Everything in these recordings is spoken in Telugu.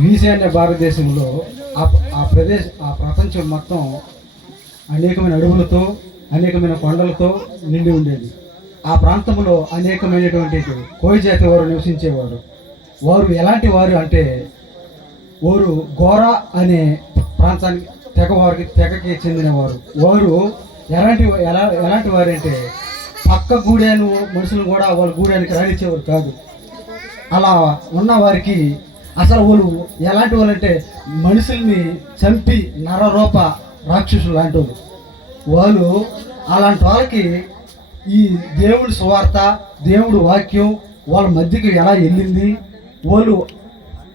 ఈశాన్య భారతదేశంలో ఆ ప్రపంచం మొత్తం అనేకమైన అడవులతో అనేకమైన కొండలతో నిండి ఉండేది. ఆ ప్రాంతంలో అనేకమైనటువంటి కోయి జాతి వారు నివసించేవారు. వారు ఎలాంటి వారు అంటే వారు గోరా అనే ప్రాంతానికి తెగకి చెందినవారు. వారు ఎలాంటి వారు అంటే పక్క గూడాను మనుషులను కూడా వాళ్ళ గూడానికి రానిచ్చేవారు కాదు. అలా ఉన్న వారికి అసలు వాళ్ళు ఎలాంటి వాళ్ళు అంటే మనుషుల్ని చంపి నరరూప రాక్షసులు లాంటి వాళ్ళు. అలాంటి వాళ్ళకి ఈ దేవుడి సువార్త, దేవుడి వాక్యం వాళ్ళ మధ్యకి ఎలా వెళ్ళింది, వాళ్ళు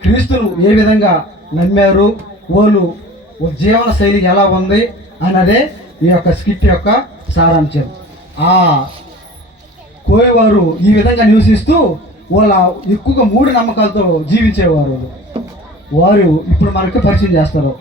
క్రీస్తును ఏ విధంగా నమ్మారు, వాళ్ళు జీవన శైలి ఎలా ఉంది అన్నదే ఈ యొక్క స్కిట్ యొక్క సారాంశం. ఆ కోయవారు ఈ విధంగా నివసిస్తూ వాళ్ళ ఎక్కువగా మూఢ నమ్మకాలతో జీవించేవారు. వారు ఇప్పుడు మనకు పరిచయం చేస్తారు.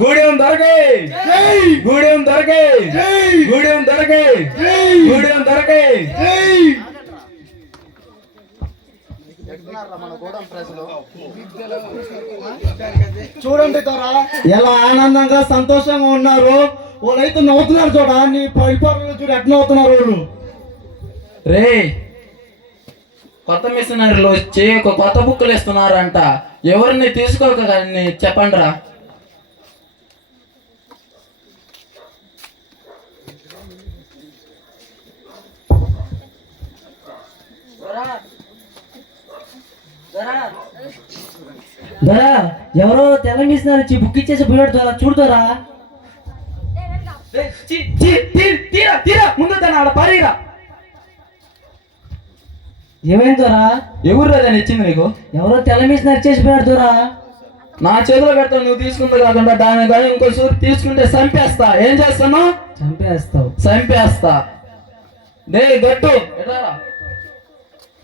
గూడెం దొరకే, గూడెం దొరకే, గూడెం దొరకే, గూడెం దొరకే. చూడండి తోరా ఎలా ఆనందంగా సంతోషంగా ఉన్నారు. వాళ్ళైతే నవ్వుతున్నారు. చూడ నీ పరిపాలన చూడు ఎట్లా నవ్వుతున్నారు వాళ్ళు. రే, కొత్త మిషనరీలు వచ్చి ఒక కొత్త బుక్కులు ఇస్తున్నారంట. ఎవరిని తీసుకోక కానీ చెప్పండి రా. దొరా ఎవరో తెల్ల మిషనరీ వచ్చి బుక్ ఇచ్చేసి పోయాడు దొరా. చూడుతారా తీరా తీరా ముందు తన ఆడ పారీరా. ఏమైంది దొరా? ఎవరు రాదని ఇచ్చింది నీకు? ఎవరో తెల్ల మిషనరీ చేసి పోయాడు దొరా. నా చేతిలో పెడతావు, నువ్వు తీసుకుంది కాకుండా దాని కానీ ఇంకో సూరి తీసుకుంటే చంపేస్తా. ఏం చేస్తాను? చంపేస్తావు. చంపేస్తా. డే గట్టు ఎడారా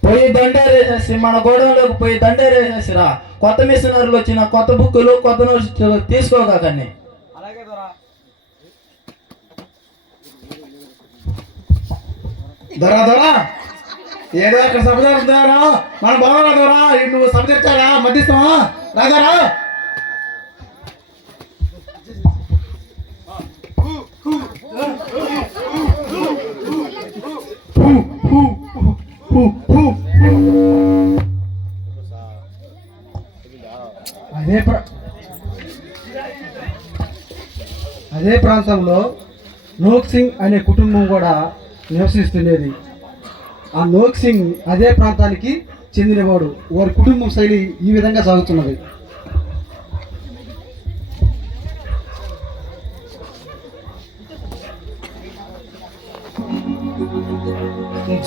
పోయి దండేరేసేసి మన గోడౌన్లోకి పోయి దండేరేసేసిరా. కొత్త మిషనరీలు వచ్చిన కొత్త బుక్కులు కొత్త నోట్స్ తీసుకోకండి. అలాగే దొరా. దొరా దొరా ఏదో అక్కడ సభ జరుగుతారా? మన బాగా దొరా నువ్వు సభ తెచ్చారా? మధ్యస్థమా రాదారా? అదే ప్రాంతంలో నోక్ సింగ్ అనే కుటుంబం కూడా నివసిస్తుండేది. ఆ నోక్ సింగ్ అదే ప్రాంతానికి చెందినవాడు. వారి కుటుంబం శైలి ఈ విధంగా సాగుతున్నది.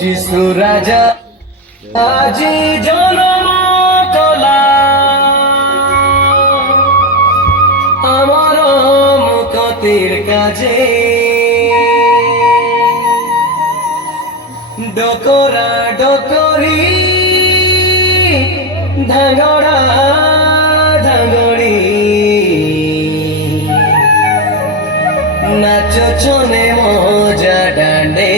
যিশু রাজা আজি জনম কলা আমার মুখতির কাজে ডকরা ডকরি ধাগড়া ধাগড়ি নাচ চনে মজা ডান্ডে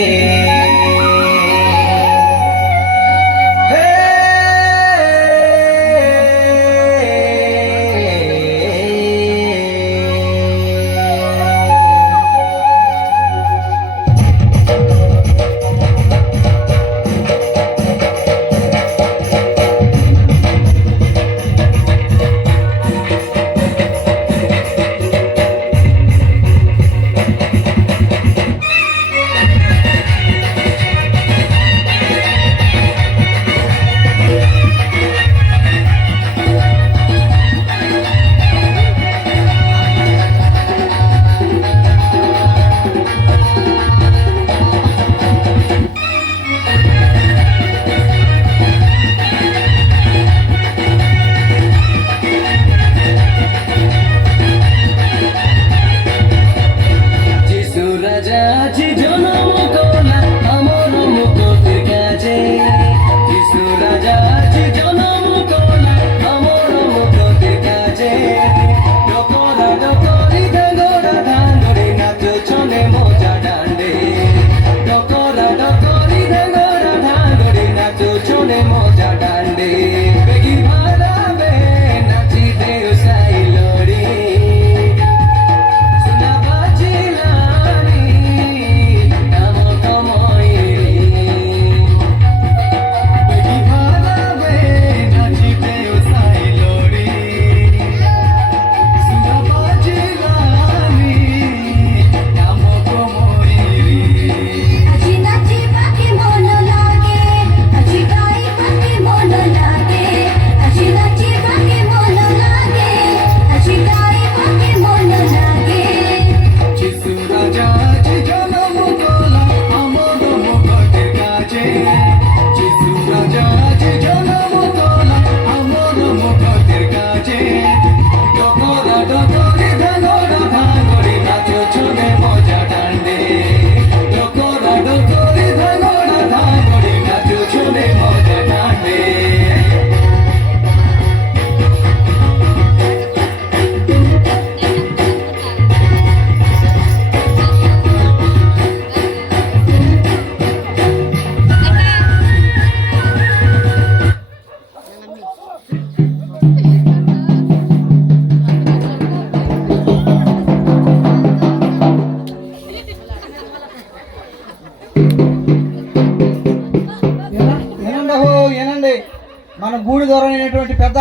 దేవుడి ద్వారా అయినటువంటి పెద్ద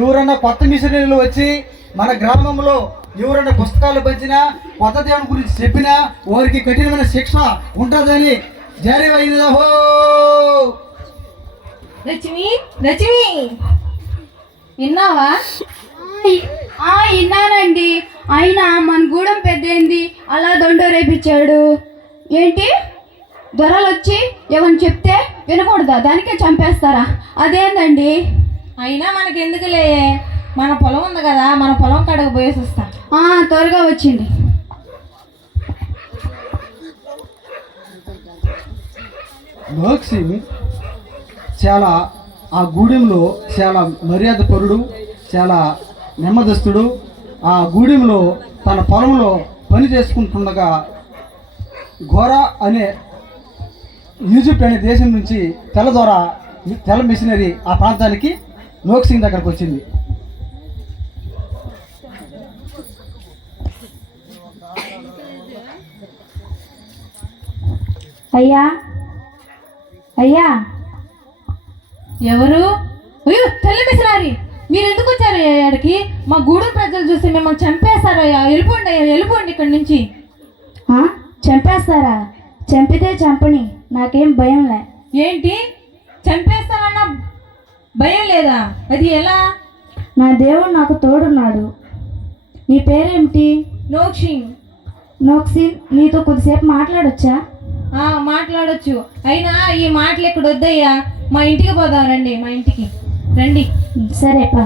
ఎవరన్నా కొత్త మిషనరీలు వచ్చి మన గ్రామంలో ఎవరన్నా పుస్తకాలు పంచినా కొత్త దేవుని గురించి చెప్పినా వారికి కఠినమైన శిక్ష ఉంటుందని జారీ అయింది. లక్ష్మి లక్ష్మి విన్నావా? విన్నానండి. అయినా మన గూడెం పెద్దేంది అలా దొండరేపించాడు ఏంటి? దొరలు వచ్చి ఏమని చెప్తే వినకూడదా? దానికే చంపేస్తారా? అదేందండి? అయినా మనకెందుకులే, మన పొలం ఉంది కదా, మన పొలం కాడకు పోయేసి వస్తా. త్వరగా వచ్చింది. నోక్సింగ్ చాలా ఆ గూడెంలో చాలా మర్యాద పరుడు, చాలా నెమ్మదస్తుడు. ఆ గూడెంలో తన పొలంలో పని చేసుకుంటుండగా ఘోరా అనే ఈజిప్ట్ అనే దేశం నుంచి తెల్ల మిషనరీ ఆ ప్రాంతానికి నోక్సింగ్ దగ్గరకు వచ్చింది. అయ్యా అయ్యా. ఎవరు? అయ్యో తెల్ల మిషనరీ, మీరు ఎందుకు వచ్చారు ఇక్కడికి? మా గూడెం ప్రజలు చూసి మిమ్మల్ని చంపేస్తారు. వెళ్ళిపోండి అయ్యా, వెళ్ళిపోండి ఇక్కడి నుంచి. చంపేస్తారా? చంపితే చంపని, నాకేం భయంలే. ఏంటి చంపేస్తారన్నా భయం లేదా? అది ఎలా? నా దేవుడు నాకు తోడున్నాడు. నీ పేరేమిటి? నోక్షింగ్. నోక్సిన్, నీతో కొద్దిసేపు మాట్లాడొచ్చా? మాట్లాడొచ్చు. అయినా ఈ మాటలు ఇక్కడ వద్దయ్యా, మా ఇంటికి పోదాం రండి, మా ఇంటికి రండి. సరేపా.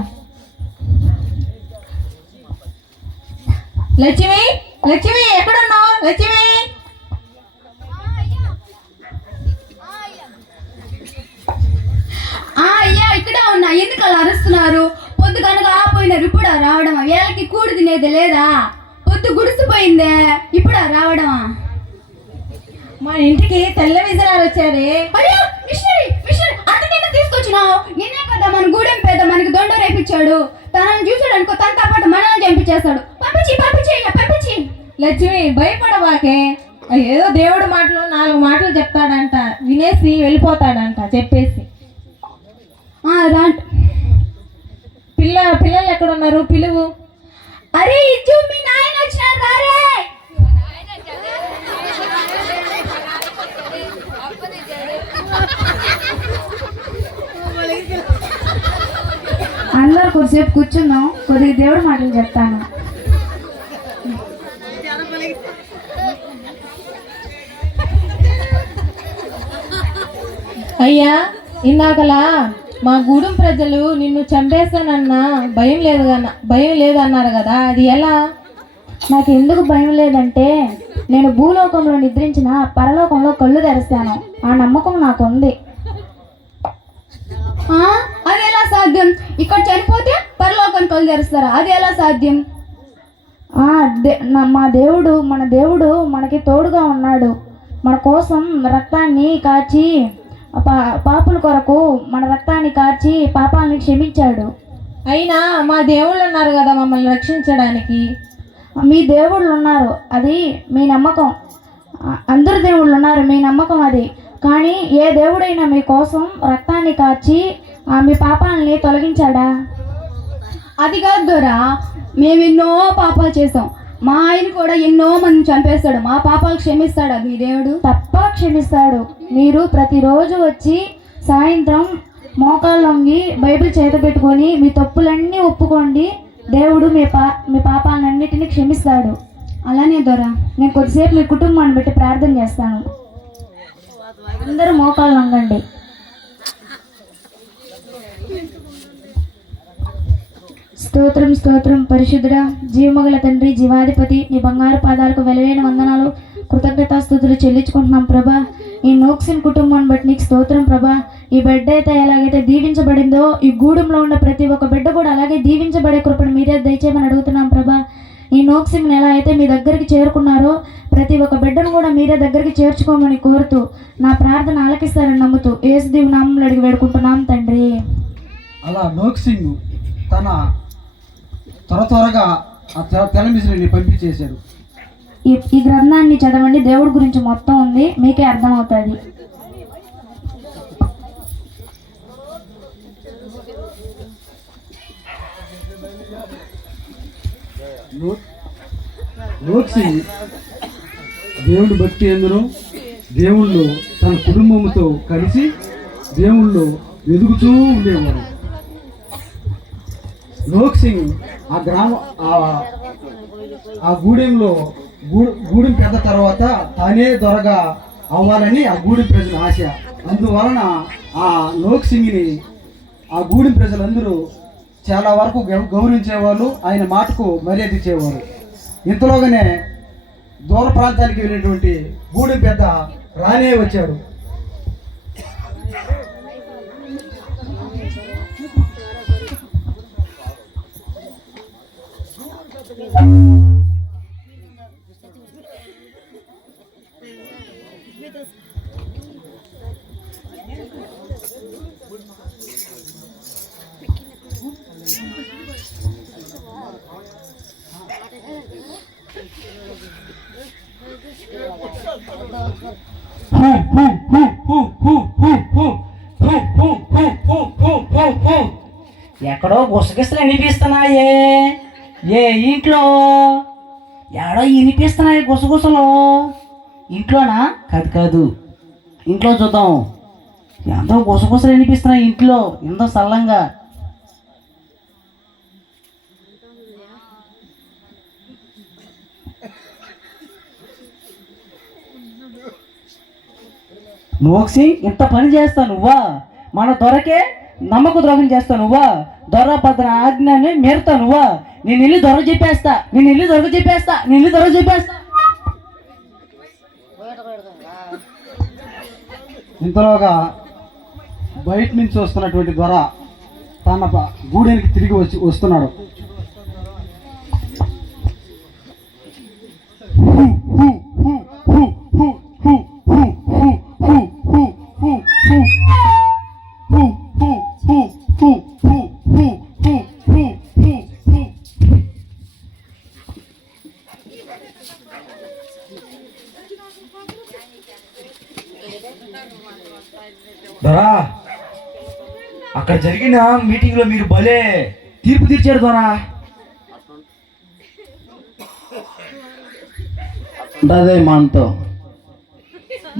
లక్ష్మి లక్ష్మి ఎక్కడున్నావు? లక్ష్మి అయ్యా ఇక్కడే ఉన్నా. ఎందుకు అలా అరుస్తున్నారు? పొద్దు కనుక పోయినారు, ఇప్పుడా రావడమా? వేళకి కూడి తినేది లేదా? పొద్దు గుడిసిపోయిందే, ఇప్పుడా రావడమా? మా ఇంటికి తెల్ల విజయాలు వచ్చారే. అయ్యో మిషనరీ మిషనరీ, అంతకైనా తీసుకొచ్చినావు? నిన్నే కదా మన గూడెం పేద మనకి దొండ రేపించాడు. తనని చూసాడు అనుకో, తనతో పాటు మనల్ని చంపించేస్తాడు. పంపించి పంపించి పంపించి. లక్ష్మి భయపడవాకే, ఏదో దేవుడు మాటలు 4 మాటలు చెప్తాడంట, వినేసి వెళ్ళిపోతాడంట చెప్పేసి. పిల్లలు ఎక్కడ ఉన్నారు? పిలువు. అరే ఇచ్చు, మీ నాయన వచ్చినారు రారే. అందరూ కొద్దిసేపు కూర్చుందాం, కొద్దిగా దేవుడి మాటలు చెప్తాను. అయ్యా ఇందాకలా మా గూడెం ప్రజలు నిన్ను చంపేస్తానన్నా భయం లేదన్నారు కదా, అది ఎలా? నాకు ఎందుకు భయం లేదంటే, నేను భూలోకంలో నిద్రించిన పరలోకంలో కళ్ళు తెరుస్తాను. ఆ నమ్మకం నాకుంది. అది ఎలా సాధ్యం? ఇక్కడ చనిపోతే పరలోకాన్ని కళ్ళు తెరుస్తారా? అది ఎలా సాధ్యం? మన దేవుడు మనకి తోడుగా ఉన్నాడు. మన కోసం రక్తాన్ని కాచి, పాపుల కొరకు మన రక్తాన్ని కాచి పాపాలని క్షమించాడు. అయినా మా దేవుళ్ళు ఉన్నారు కదా మమ్మల్ని రక్షించడానికి. మీ దేవుళ్ళు ఉన్నారు, అది మీ నమ్మకం. అందరు దేవుళ్ళు ఉన్నారు, మీ నమ్మకం అది. కానీ ఏ దేవుడైనా మీకోసం రక్తాన్ని కాచి మీ పాపాలని తొలగించాడా? అది కాదు దొరా, మేము ఎన్నో పాపాలు చేసాం. మా ఆయన కూడా ఎన్నో మంది చంపేస్తాడు. మా పాపాలు క్షమిస్తాడా మీ దేవుడు? తప్ప క్షమిస్తాడు. మీరు ప్రతిరోజు వచ్చి సాయంత్రం మోకాళ్ళొంగి బైబిల్ చేత పెట్టుకొని మీ తప్పులన్నీ ఒప్పుకోండి. దేవుడు మీ పాపాలన్నిటినీ క్షమిస్తాడు. అలానే దొరా, నేను కొద్దిసేపు మీ కుటుంబాన్ని బట్టి ప్రార్థన చేస్తాను. అందరూ మోకాళ్ళు వంగండి. స్తోత్రం స్తోత్రం పరిశుద్ధుడా, జీవమగల తండ్రి, జీవాధిపతి, నీ బంగారు పాదాలకు వెలవైన వందనాలు, కృతజ్ఞతాస్తుతులు చెల్లించుకుంటున్నాం ప్రభా. ఈ నోక్సిన్ కుటుంబాన్ని బట్టి నీకు స్తోత్రం ప్రభా. ఈ బిడ్డ అయితే ఎలాగైతే దీవించబడిందో, ఈ గూడెంలో ఉన్న ప్రతి ఒక్క బిడ్డ కూడా అలాగే దీవించబడే కృపను మీరే దయచేయమని అడుగుతున్నాం ప్రభా. ఈ నోక్సిన్ ఎలా అయితే మీ దగ్గరికి చేరుకున్నారో, ప్రతి ఒక్క బిడ్డను కూడా మీరే దగ్గరికి చేర్చుకోమని కోరుతూ, నా ప్రార్థన ఆలకిస్తారని నమ్ముతూ యేసుదేవు నామంలో అడిగి వేడుకుంటున్నాం తండ్రి. అలా నోక్సింగ్ తన త్వరగా ఆ తెల్ల మిషనరీని పంపించేశాడు. ఈ గ్రంథాన్ని చదవండి, దేవుడి గురించి మొత్తం ఉంది, మీకే అర్థమవుతుంది. నోక్సి దేవుని భక్తి ఎందును దేవుళ్ళు తన కుటుంబంతో కలిసి దేవుళ్ళు వెదుగుతూ ఉండేవారు. నోక్ సింగ్ ఆ ఆ గూడెంలో గూడెం పెద్ద తర్వాత తానే దొరగా అవ్వాలని ఆ గూడెం ప్రజల ఆశ. అందువలన ఆ నోక్ సింగ్ని ఆ గూడెం ప్రజలందరూ చాలా వరకు గౌరవించేవాళ్ళు, ఆయన మాటకు మర్యాద ఇచ్చేవారు. ఇంతలోగానే దూర ప్రాంతానికి వెళ్ళినటువంటి గూడెం పెద్ద రానే వచ్చాడు. ఎక్కడో గుసగుసలు వినిపిస్తున్నాయే. ఏ ఇంట్లో ఎడో వినిపిస్తున్నాయి గుసగుసలు. ఇంట్లోనా? కాదు కాదు, ఇంట్లో చూద్దాం. ఎంతో గుసగుసలు వినిపిస్తున్నాయి ఇంట్లో, ఎంతో సల్లంగా. నోక్సి, ఇంత పని చేస్తావు నువ్వా? మన దొరకే నమ్మక ద్రోహం చేస్తావు నువ్వా? దొర పద్ర ఆజ్ఞని మీరుతావు నువ్వా? నేను ఇల్లు దొర చెప్పేస్తా, నేను ఇల్లు దొరక చెప్పేస్తా, నేను ఇల్లు దొరక చెప్పేస్తా. ఇంతలోగా బయట నుంచి వస్తున్నటువంటి దొర తన గూడెనికి తిరిగి వస్తున్నాడు. దొరా, అక్కడ జరిగిన మీటింగ్ లో మీరు భలే తీర్పు తీర్చారు దొరా. అదే మనతో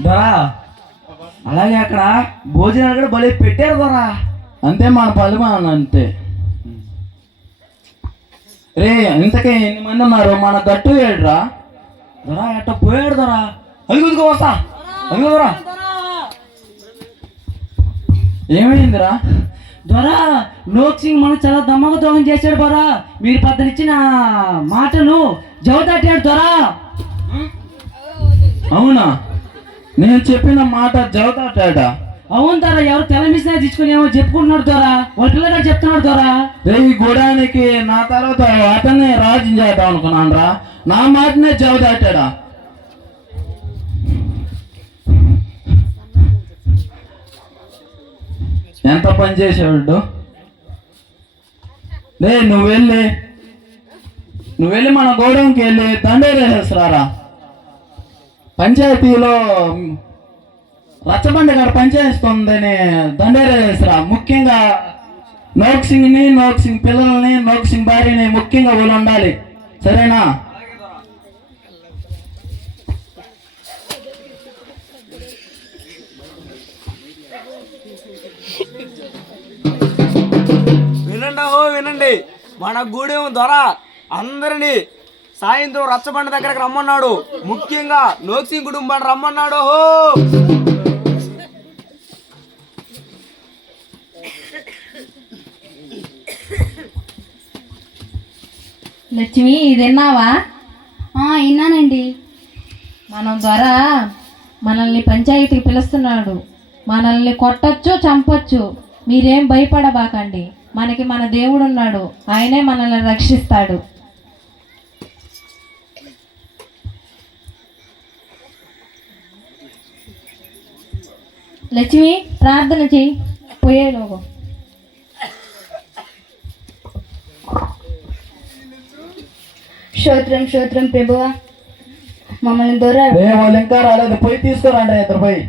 దొరా, అలాగే అక్కడ భోజనాలు కూడా భలే పెట్టారు దొరా. అంతే మన పలిమాన అంతే. రే, ఇంతకే ఎన్ని మంది ఉన్నారు? మన గట్టు ఏడ్రా. దొరా ఎట్ట పోయాడు దొరా. అదిగో వస్తా, అదిగో దొరా. ఏమైందిరా? దొరా, నోక్ సింగ్ మనకు చాలా దమ్మగా ద్రోహం చేశాడు దొరా. మీరు పద్దనిచ్చిన మాటను జవదాటాడు దొరా. అవునా? నేను చెప్పిన మాట జవదాటాడా? అవును దొరా, ఎవరు తెలమిసినా తీసుకుని ఏమో చెప్పుకుంటున్నాడు దొరా. వాళ్ళ పిల్లగాడు చెప్తున్నాడు దొరా. రే, ఈ గూడానికి నా తర్వాత అతన్ని రాజు చేద్దాం అనుకున్నాను రా. నా మాటనే జవదాటాడా? ఎంత పని చేసేవాడు. రే, నువ్వు వెళ్ళి మన గోడౌన్కి వెళ్ళి దండేరేసేసరారా. పంచాయతీలో రచ్చబండ గారు పనిచేస్తుందని దండేరేసేసరా. ముఖ్యంగా నోక్ సింగ్ని, నోక్ సింగ్ పిల్లల్ని, నోక్ సింగ్ భార్యని ముఖ్యంగా వీళ్ళు ఉండాలి. సరేనా? వినండి, మన గూడెం దొర అందరినీ సాయంత్రం రచ్చబండ దగ్గరకు రమ్మన్నాడు. ముఖ్యంగా నోక్ సింగ్ కుటుంబాన్ని రమ్మన్నాడు. లక్ష్మి, ఇది విన్నావా? విన్నానండి. మనం ద్వారా మనల్ని పంచాయతీకి పిలుస్తున్నాడు. మనల్ని కొట్టచ్చు, చంపొచ్చు. మీరేం భయపడబాకండి. మనకి మన దేవుడు ఉన్నాడు, ఆయనే మనల్ని రక్షిస్తాడు. లక్ష్మి, ప్రార్థన చెయ్యి పోయేలోగో. స్తోత్రం ప్రభువా, మమ్మల్ని దొర వాళ్ళు ఇంకా రాలేదు, పోయి తీసుకురండి ఇద్దరు పోయి.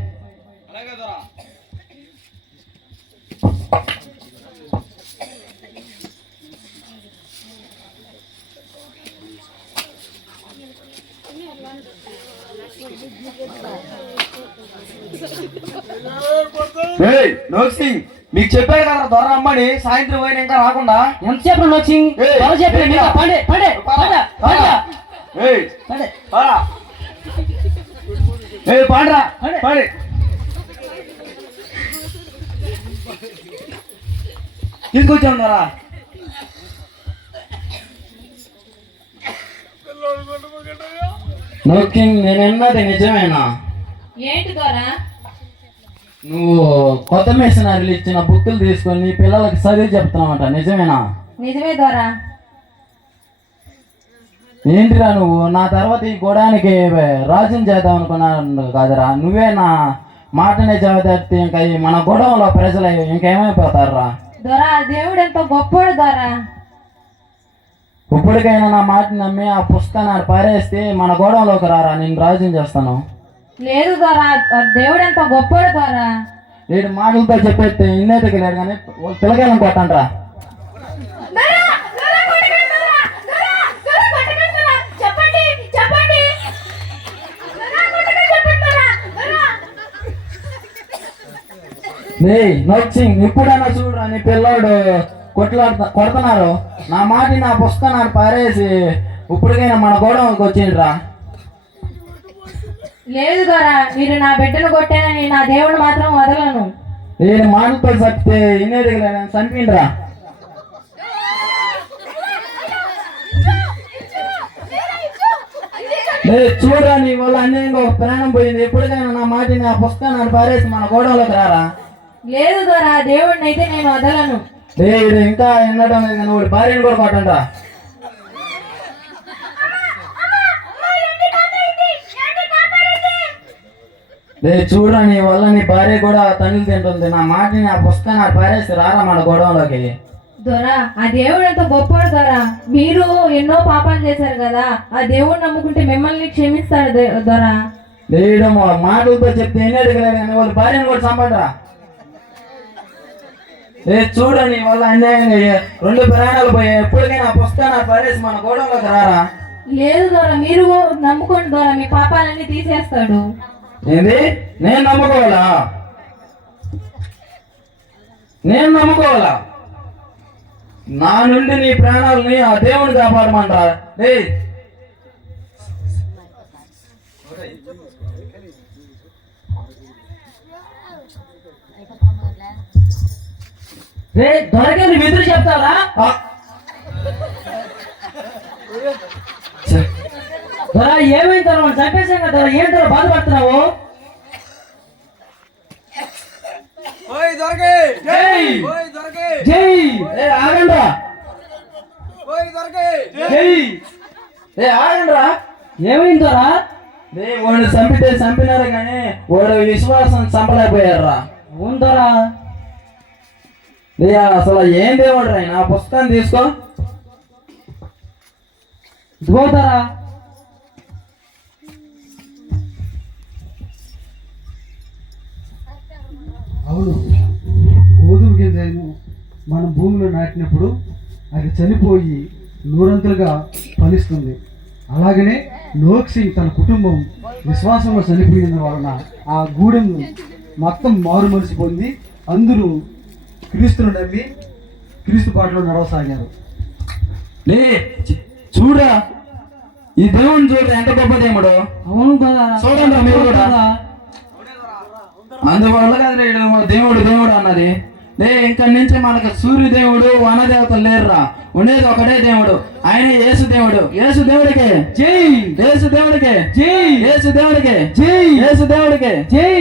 ఏయ్ నోక్సింగ్, మీకు చెప్పాడు కదా దొర రమ్మని, సాయంత్రం పోయిన ఇంకా రాకుండా. ఎంతసేపు నోక్సింగ్ ఏయ్, దొర చెప్పి ఏయ్, పండే పండే పండే పండే ఏయ్ పండే పారా. ఏయ్ పాడరా పాడి. తీసుకొచ్చాను దొరా. నోకింగ్ నేను అన్నది నిజమేనా? ఏంటి దొరా? నువ్వు కొత్త మిషనరీలు ఇచ్చిన బుక్కులు తీసుకొని నీ పిల్లలకి చదివి చెప్తున్నావంట, నిజమేనా? నిజమే దొరా. ఏంటిరా నువ్వు నా తర్వాత ఈ గోడానికి రాజుని చేద్దాం అనుకున్నాను కాదురా, నువ్వే నా మాటనే చదివితే ఇంకా ఈ మన గొడవలో ప్రజలు ఇంకేమైపోతారా? దొరా దేవుడు ఎంతో గొప్పోడు దొరా. ఇప్పటికైనా నా మాట నమ్మి ఆ పుస్తకాన్ని పారేస్తే మన గోడంలోకి రారా, నేను రాజుని చేస్తాను. లేదు దొరా, దేవుడు ఎంతో గొప్పోడు దొరా. వీడు మాటలతో చెప్పేస్తే ఇన్నేటికి లేడు కానీ పిల్లకాయలను కొట్టంట్రా. నోక్సింగ్ ఇప్పుడైనా చూడరా, నీ పిల్లోడు కొడుతున్నారు. నా మాట నా పుస్తకాన్ని పారేసి ఇప్పటికైనా మన గోడంకి వచ్చిండ్రా. లేదు దొరా, మీరు నా బిడ్డను కొట్టానని నా దేవుడు మాత్రం వదలను. నేను మాటలతో చెప్తే ఇన్నేటికి లేదని చంపిండ్రా. చూడరా, నీ వల్ల అన్యాయంగా ఒక ప్రాణం పోయింది. ఎప్పటికైనా నా మాట నా పుస్తకాన్ని పారేసి మన గోడంలోకి రారా. లేదు దొరా, దేవుడిని అయితే నేను వదలను. ఇది ఇంకా ఎన్నడం లేదు కానీ వాడి భార్యను కూడా కొట్టండ్రా. చూడరా, నీ వల్ల నీ భార్య కూడా తన్నులు తింటుంది. నా మాట నా పుస్తకాన్ని పారేసి రారా మన గోడంలోకి. దొరా, ఆ దేవుడు ఎంతో గొప్పడు దొరా. మీరు ఎన్నో పాపాలు చేశారు కదా, ఆ దేవుడు నమ్ముకుంటే మిమ్మల్ని క్షమిస్తాడు దొరా. లేడు మాటలతో చెప్తే ఎన్నేటికి లేదు కానీ వాళ్ళ భార్యను కూడా చంపండిరా. చూడని వల్ల అన్యాయంగా 2 ప్రయాణాలు పోయాయి. ఎప్పటికైనా పుస్తకాన్ని పారేసి మన గోడంలోకి రారా. లేదు దొరా, మీరు నమ్ముకోండి దొరా, మీ పాపాలన్నీ తీసేస్తాడు. ఏంది? నేను నమ్ముకోవాలా? నేను నమ్ముకోవాలా? నా నుండి నీ ప్రాణాలని ఆ దేవుని కాపాడమంటా. దొరకే నువ్వు ఎదురు చెప్తావా? దొర ఏమైంది దొర, వాళ్ళు చంపేసాం కదా దొర, ఏం దొర బాధపడుతున్నావు? ఓయ్ దొరకే జై ఓయ్ దొరకే జై ఆగండ్రా. ఓయ్ దొరకే జై ఆగండ్రా. ఏమైంది దొర? వాడిని చంపినారు కానీ వాడు విశ్వాసం చంపలేకపోయారా. అవును దొర. అసలు ఏం దేవుడు రా, నా పుస్తకాన్ని తీసుకో. ఇదిగో దొర. అవును, గోధుమ గింజను మనం భూమిలో నాటినప్పుడు అది చనిపోయి నూరంతులుగా ఫలిస్తుంది. అలాగనే నోక్సింగ్ తన కుటుంబం విశ్వాసంలో చనిపోయిన వలన ఆ గూడెం మొత్తం మారు మనసు పొంది అందరూ క్రీస్తును నమ్మి క్రీస్తు బాటలో నడవసాగారు. చూడా, ఈ దేవుని చూడ ఎంత గొప్ప దేవుడు. అవును దొర. చూడండి మీరు కూడా. అందువల్ల కదా దేవుడు దేవుడు అన్నది. ఇంకా నుంచి మనకు సూర్య దేవుడు వనదేవతలు లేరురా, ఉండేది ఒకటే దేవుడు, ఆయన యేసు దేవుడు. యేసు దేవుడికే జై, యేసు దేవుడికే జై, యేసు దేవుడికే జై, యేసు దేవుడికే జై.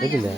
అయిపోయిందా?